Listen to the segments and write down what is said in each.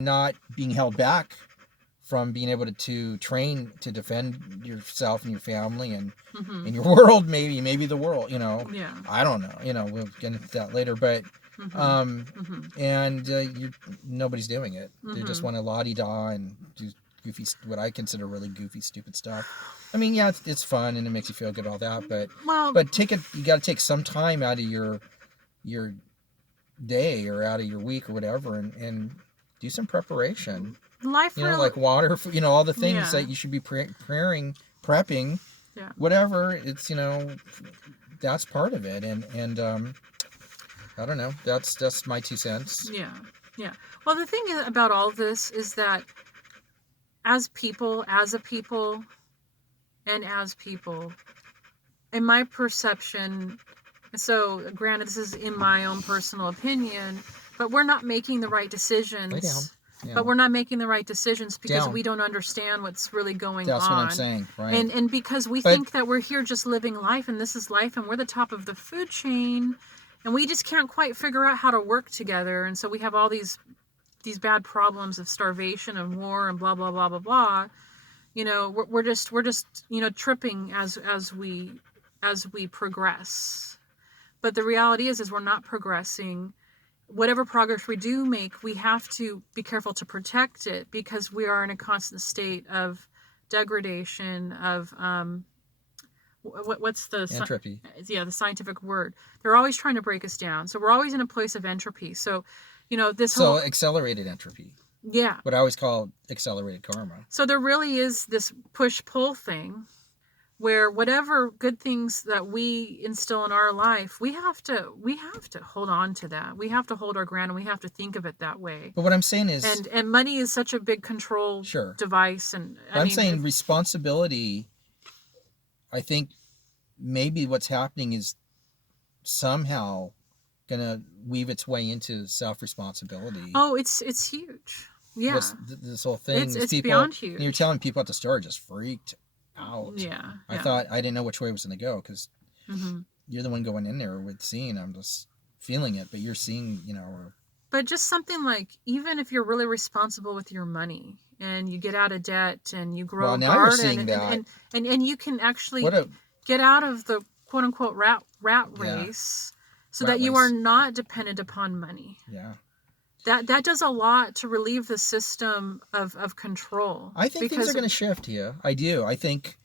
not being held back from being able to train to defend yourself and your family and Mm-hmm. in your world, maybe the world, Yeah. I don't know, we'll get into that later, but and nobody's doing it. They just want to la-di-da and do goofy, what I consider really goofy, stupid stuff. I mean, yeah, it's fun and it makes you feel good, all that, but you got to take some time out of your day or out of your week or whatever, and do some preparation. Life really, like water, all the things that you should be prepping, whatever. It's that's part of it, and I don't know. That's my 2 cents. Yeah. Yeah. Well, the thing about all this is that as a people, in my perception, so granted, this is in my own personal opinion, but we're not making the right decisions. Lay down. Yeah. But we're not making the right decisions because we don't understand what's really going on. That's what I'm saying, right? And because we think that we're here just living life, and this is life, and we're the top of the food chain, and we just can't quite figure out how to work together, and so we have all these bad problems of starvation and war and blah blah blah blah blah. We're just tripping as we progress. But the reality is we're not progressing. Whatever progress we do make, we have to be careful to protect it because we are in a constant state of degradation, of what's the entropy? Yeah, the scientific word. They're always trying to break us down, so we're always in a place of entropy. So, whole accelerated entropy. Yeah. What I always call accelerated karma. So there really is this push-pull thing where whatever good things that we instill in our life, we have to hold on to that. We have to hold our ground, and we have to think of it that way. But what I'm saying is, and money is such a big control device, and I'm saying responsibility. I think maybe what's happening is somehow gonna weave its way into self-responsibility. Oh, it's huge. Yeah, this whole thing. It's people, beyond huge. And you're telling people at the store just freaked out. Yeah. I thought, I didn't know which way it was going to go because you're the one going in there with seeing. I'm just feeling it, but you're seeing, But just something like, even if you're really responsible with your money and you get out of debt and you grow a garden, and you can actually get out of the quote unquote rat race, so that you are not dependent upon money. Yeah. That does a lot to relieve the system of control. I think things are going to shift here. I do. I think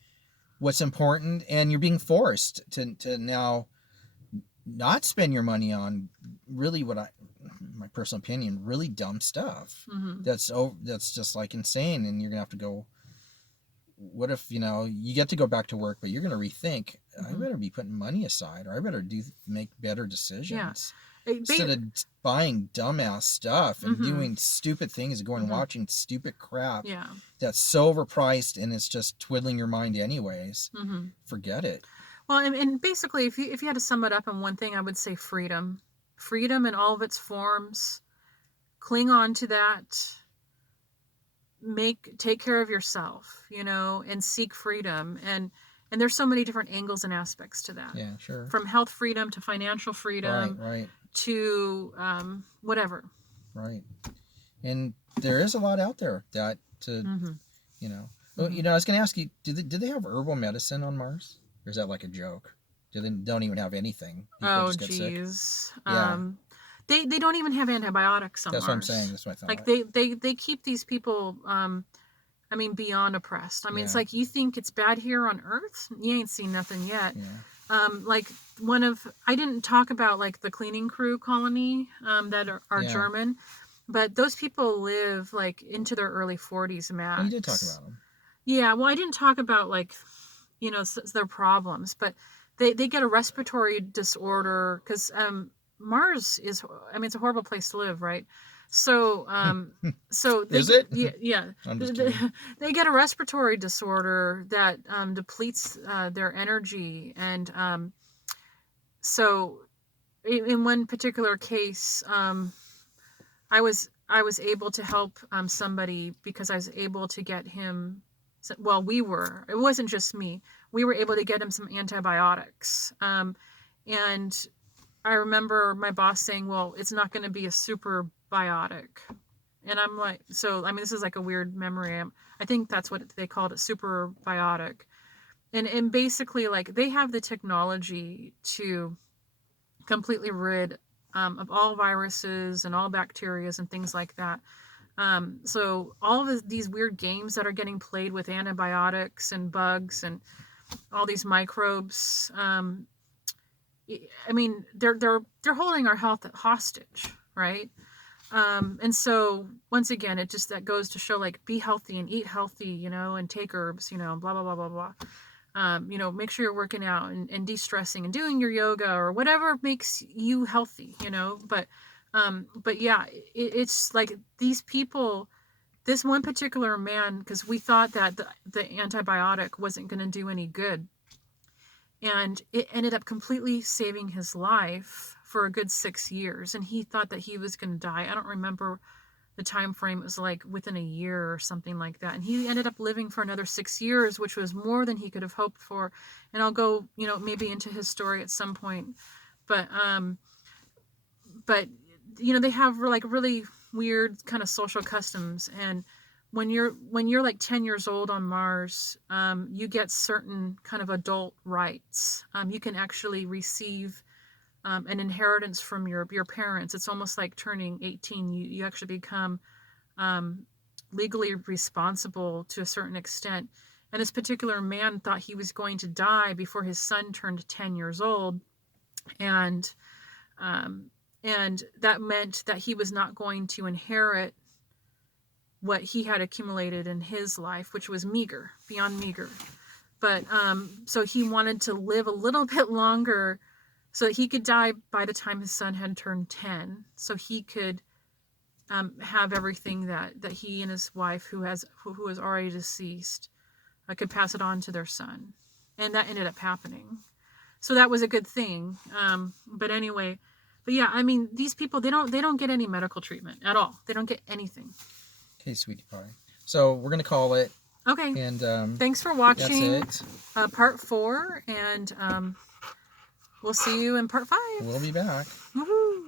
what's important, and you're being forced to now not spend your money on really my personal opinion, really dumb stuff. That's just like insane, and you're going to have to go, what if, you get to go back to work, but you're going to rethink, I better be putting money aside, or I better make better decisions. Yeah. Instead of buying dumbass stuff and doing stupid things and going watching stupid crap that's so overpriced and it's just twiddling your mind anyways, forget it. Well, and basically, if you had to sum it up in one thing, I would say freedom. Freedom in all of its forms. Cling on to that. Take care of yourself, and seek freedom. And there's so many different angles and aspects to that. Yeah, sure. From health freedom to financial freedom. Right. To whatever. Right. And there is a lot out there that Well, I was going to ask you, do they have herbal medicine on Mars? Or is that like a joke? They don't even have anything? People just get jeez. Yeah. They don't even have antibiotics on Mars. That's what I'm saying. That's what I thought. Like they keep these people beyond oppressed. It's like, you think it's bad here on Earth? You ain't seen nothing yet. Yeah. I didn't talk about like the cleaning crew colony that are German, but those people live like into their early 40s max. Oh, you did talk about them. Yeah, well, I didn't talk about like, their problems, but they get a respiratory disorder because Mars is, it's a horrible place to live, right? So, is it? Yeah. They get a respiratory disorder that depletes their energy, and so in one particular case, I was able to help somebody because I was able to get him. Well, it wasn't just me. We were able to get him some antibiotics, and I remember my boss saying, "Well, it's not going to be a super biotic." And I'm like, so I mean, this is like a weird memory. I think that's what they called it, superbiotic. And basically, like, they have the technology to completely rid of all viruses and all bacterias and things like that. So all of these weird games that are getting played with antibiotics and bugs and all these microbes, I mean, they're holding our health hostage, right? And so once again, it just, that goes to show, like, be healthy and eat healthy, you know, and take herbs, you know, blah blah blah blah blah. You know, make sure you're working out and de-stressing and doing your yoga or whatever makes you healthy, you know. But yeah, it's like these people, this one particular man, because we thought that the antibiotic wasn't going to do any good, and it ended up completely saving his life for a good 6 years, and he thought that he was going to die. I don't remember the time frame. It was like within a year or something like that, and he ended up living for another 6 years, which was more than he could have hoped for. And I'll go, you know, maybe into his story at some point. But but you know, they have like really weird kind of social customs. And when you're like 10 years old on Mars, you get certain kind of adult rights. You can actually receive an inheritance from your parents. It's almost like turning 18. You actually become legally responsible to a certain extent. And this particular man thought he was going to die before his son turned 10 years old. And and that meant that he was not going to inherit what he had accumulated in his life, which was meager, beyond meager. But so he wanted to live a little bit longer so that he could die by the time his son had turned 10, so he could have everything that he and his wife, who is already deceased, could pass it on to their son. And that ended up happening. So that was a good thing. But anyway, but yeah, I mean, these people, they don't get any medical treatment at all. They don't get anything. Okay, sweetie pie. So we're gonna call it. Okay. And thanks for watching. that's it. Part 4, and we'll see you in part 5. We'll be back. Woohoo!